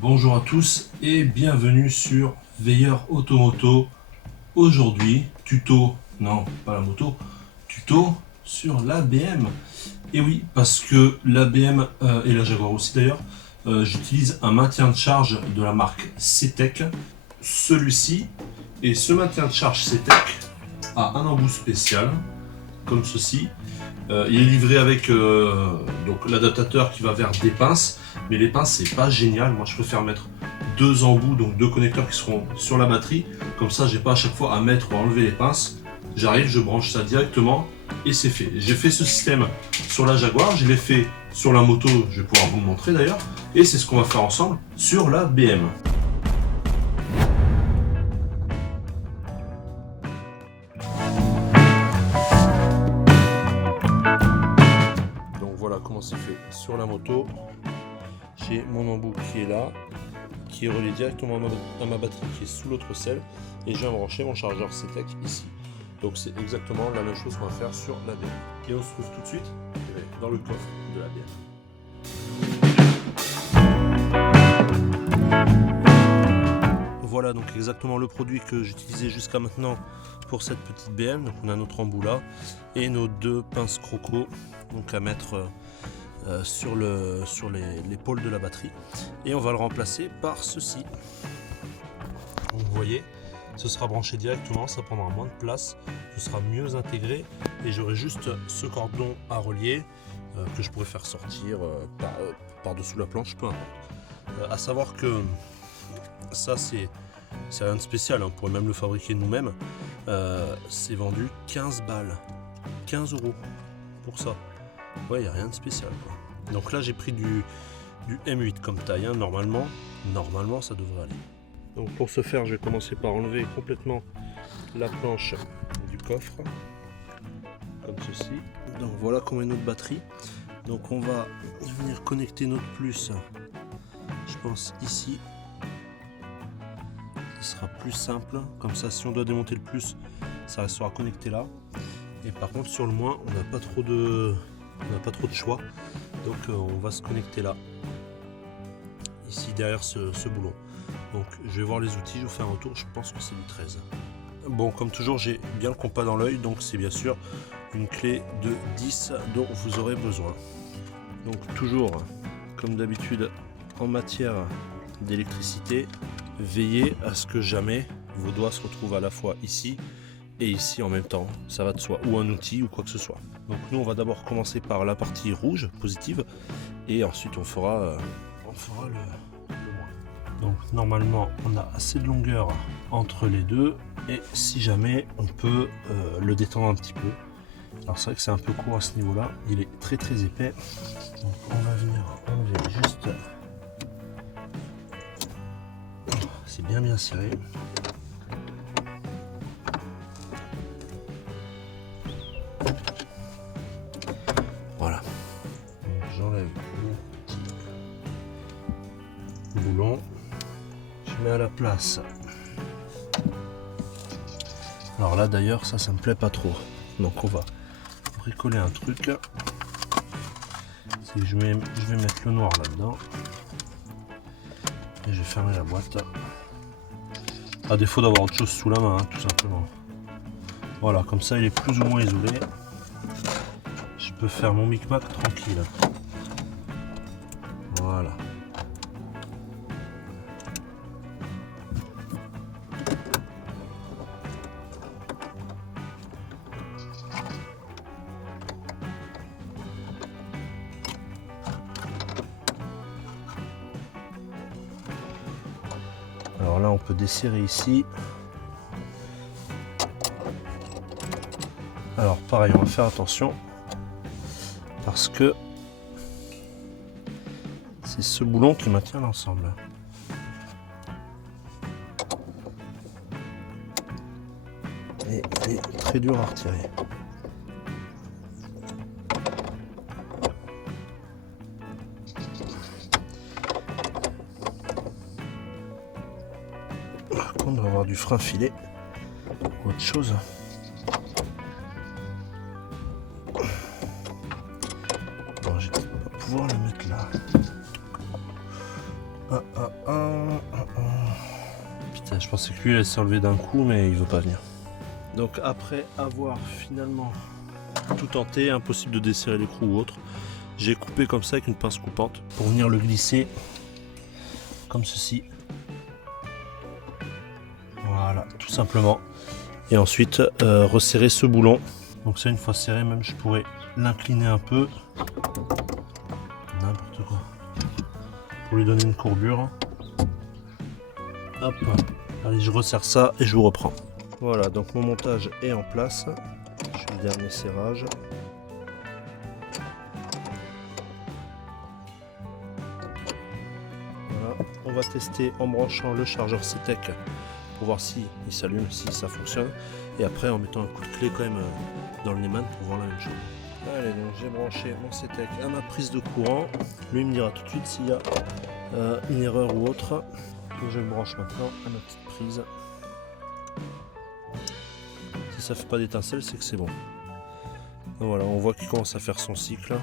Bonjour à tous et bienvenue sur Veilleur Automoto. Aujourd'hui, tuto, non pas la moto, tuto sur la BM. Et oui, parce que la BM et la Jaguar aussi d'ailleurs, j'utilise un maintien de charge de la marque CTEK. Celui-ci et ce maintien de charge CTEK a un embout spécial, comme ceci. Il est livré avec donc l'adaptateur qui va vers des pinces, mais les pinces c'est pas génial. Moi je préfère mettre deux embouts, donc deux connecteurs qui seront sur la batterie, comme ça j'ai pas à chaque fois à mettre ou à enlever les pinces. J'arrive, je branche ça directement et c'est fait. J'ai fait ce système sur la Jaguar, je l'ai fait sur la moto, je vais pouvoir vous le montrer d'ailleurs, et c'est ce qu'on va faire ensemble sur la BM. Voilà comment c'est fait sur la moto. J'ai mon embout qui est là, qui est relié directement à ma batterie qui est sous l'autre selle, et je viens brancher mon chargeur CTEK ici. Donc c'est exactement la même chose qu'on va faire sur la BM. Et on se trouve tout de suite dans le coffre de la BM. Voilà donc exactement le produit que j'utilisais jusqu'à maintenant pour cette petite BM. Donc on a notre embout là et nos deux pinces croco donc à mettre sur l'épaule de la batterie, et on va le remplacer par ceci. Donc vous voyez, ce sera branché directement, ça prendra moins de place, ce sera mieux intégré, et j'aurai juste ce cordon à relier que je pourrais faire sortir par dessous la planche, peu importe. À savoir que ça c'est rien de spécial, hein, on pourrait même le fabriquer nous-mêmes. C'est vendu 15 balles, 15 € pour ça. Ouais, il n'y a rien de spécial quoi. Donc là j'ai pris du M8 comme taille, hein. Normalement ça devrait aller. Donc pour ce faire je vais commencer par enlever complètement la planche du coffre, comme ceci. Donc voilà qu'on met notre batterie. Donc on va venir connecter notre plus, je pense ici. Ce sera plus simple, comme ça si on doit démonter le plus, ça restera connecté là. Et par contre sur le moins on n'a pas trop de choix, donc on va se connecter là, ici derrière ce boulon. Donc je vais voir les outils, je vous fais un retour, je pense que c'est du 13. Bon, comme toujours j'ai bien le compas dans l'œil, donc c'est bien sûr une clé de 10 dont vous aurez besoin. Donc toujours comme d'habitude en matière d'électricité, veillez à ce que jamais vos doigts se retrouvent à la fois ici et ici en même temps, ça va de soi, ou un outil ou quoi que ce soit. Donc nous on va d'abord commencer par la partie rouge, positive, et ensuite on fera le moins. Donc normalement on a assez de longueur entre les deux, et si jamais on peut le détendre un petit peu. Alors c'est vrai que c'est un peu court à ce niveau là, il est très épais, donc on va venir enlever juste, c'est bien serré. Voilà, j'enlève le petit boulon, je mets à la place. Alors là d'ailleurs ça me plaît pas trop, donc on va bricoler un truc. C'est que je vais mettre le noir là-dedans et je vais fermer la boîte, à défaut d'avoir autre chose sous la main, hein, tout simplement. Voilà, comme ça il est plus ou moins isolé. Je peux faire mon micmac tranquille. Voilà. Alors là on peut desserrer ici. Alors pareil, on va faire attention parce que c'est ce boulon qui maintient l'ensemble. Et il est très dur à retirer. Par contre, on va avoir du frein filet ou autre chose. Bon, je vais pas pouvoir le mettre là. Putain, je pensais que lui allait s'enlever d'un coup, mais il veut pas venir. Donc après avoir finalement tout tenté, impossible de desserrer l'écrou ou autre, j'ai coupé comme ça avec une pince coupante pour venir le glisser comme ceci. Voilà, tout simplement. Et ensuite resserrer ce boulon. Donc ça, une fois serré, même je pourrais l'incliner un peu. N'importe quoi. Pour lui donner une courbure. Hop. Allez, je resserre ça et je vous reprends. Voilà, donc mon montage est en place. Je fais le dernier serrage. Voilà, on va tester en branchant le chargeur CTEC pour voir si il s'allume, si ça fonctionne. Et après en mettant un coup de clé quand même dans le Neumann pour voir la même chose. Allez, donc j'ai branché mon CTEC à ma prise de courant. Lui il me dira tout de suite s'il y a une erreur ou autre. Donc je me branche maintenant à ma petite prise. Si ça fait pas d'étincelle, c'est que c'est bon. Donc voilà, on voit qu'il commence à faire son cycle.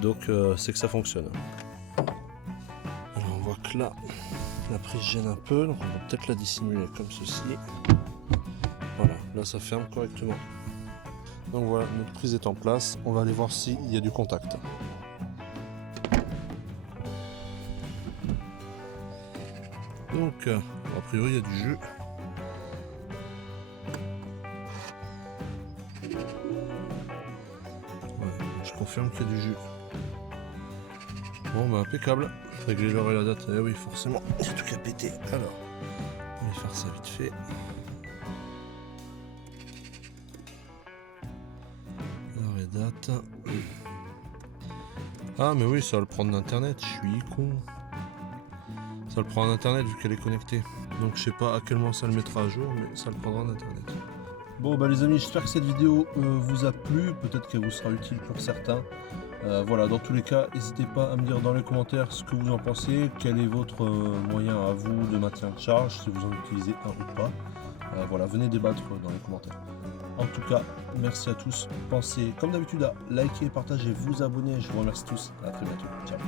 Donc c'est que ça fonctionne. Alors on voit que là, la prise gêne un peu, donc on va peut-être la dissimuler comme ceci. Voilà, là ça ferme correctement. Donc voilà, notre prise est en place. On va aller voir s'il y a du contact. Donc, a priori, il y a du jus. Ouais, je confirme qu'il y a du jus. Bon, bah impeccable. Régler l'heure et la date. Eh oui, forcément, il y a tout qu'à péter. Alors, on va faire ça vite fait. Heure et date. Ah, mais oui, ça va le prendre d'internet. Je suis con. Ça le prend en internet vu qu'elle est connectée. Donc je sais pas à quel moment ça le mettra à jour, mais ça le prendra en internet. Bon bah les amis, j'espère que cette vidéo vous a plu, peut-être qu'elle vous sera utile pour certains. Voilà, dans tous les cas, n'hésitez pas à me dire dans les commentaires ce que vous en pensez, quel est votre moyen à vous de maintien de charge, si vous en utilisez un ou pas. Voilà, venez débattre dans les commentaires. En tout cas, merci à tous. Pensez comme d'habitude à liker, partager, vous abonner. Je vous remercie tous. À très bientôt. Ciao.